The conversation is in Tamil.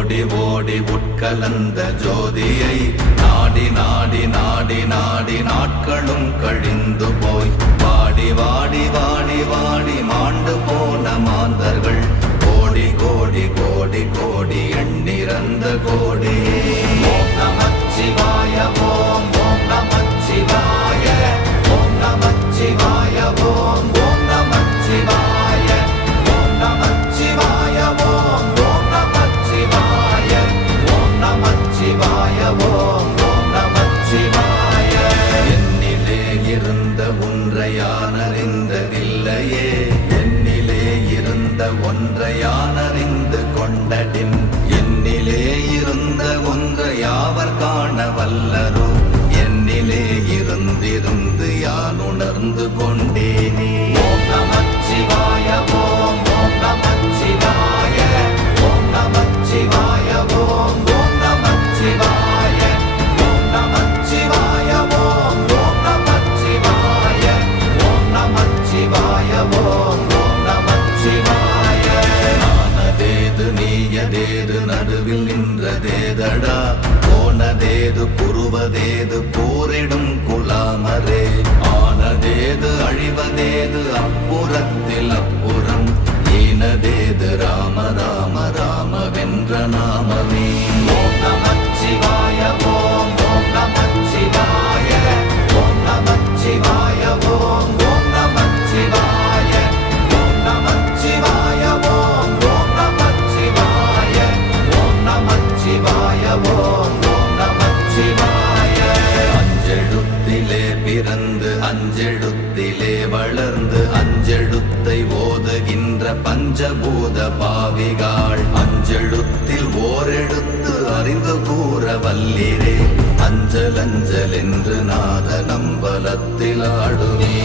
ஓடி ஓடி உட்கலந்த ஜோதியை நாடி நாடி நாடி நாடி நாட்களும் கழிந்து போய் வாடி வாடி வாடி வாடி மாண்டு போன மாந்தர்கள் கோடி கோடி கோடி கோடி எண்ணிறந்த கோடி. ஓம் நமச்சிவாய ஓம் ஓம் நமச்சிவாய ஓம் நமச்சிவாய ஓம் ஓம் நமச்சிவாய ஓம் நமச்சிவாய ஓம் ஓம் நமச்சிவாய ஓம் நமச்சிவாய ஓம் ஓம் நமச்சிவாய. என்னிலே இருந்த ஒன்றை யான் அறிந்ததில்லையே, என்னிலே இருந்த ஒன்றை யான் அறிந்து கொண்டடின், என்னிலே இருந்த ஒன்றை யாவர் காண வல்லரோ, என்னிலே இருந்திருந்து யான் உணர்ந்து கொண்டேனே. ஓம் நமச்சிவாய ஓம் ஓம் நமச்சிவாய ஓம் நமச்சிவாய ஓம் ஓம் நமச்சிவாய ஓம் நமச்சிவாய ஓம் ஓம் நமச்சிவாய ஓம் நமச்சிவாய ஓம் ஓம் நமச்சிவாய. ஆனதேது நீயதேது நடுவில் நின்றதேதடா, போனதேது புருவதேது போரிடும் குலாமரே, ஆனதேது அழிவதேது அப்புறத்தில் அப்புறம், ஈனதேது ராம ராம ராம வென்ற நாமமே. ஓம் நமச்சிவாய ஓம் ஓம் நமச்சிவாய ஓம் நமச்சிவாய ஓம் ஓம் நமச்சிவாய ஓம் நமச்சிவாய ஓம் ஓம் நமச்சிவாய ஓம் நமச்சிவாய ஓம் ஓம் நமச்சிவாய. அஞ்செழுத்திலே பிறந்து அஞ்செழுத்திலே வளர்ந்து அஞ்செழுத்தை ஓதுகின்ற பஞ்சபூத பாவிகாள், அஞ்செழுத்தில் ஓரெழுத்து அறிந்து கூற வல்லிரே, அஞ்சல் அஞ்சல் என்று நாத நம்பலத்தில் ஆடுவே.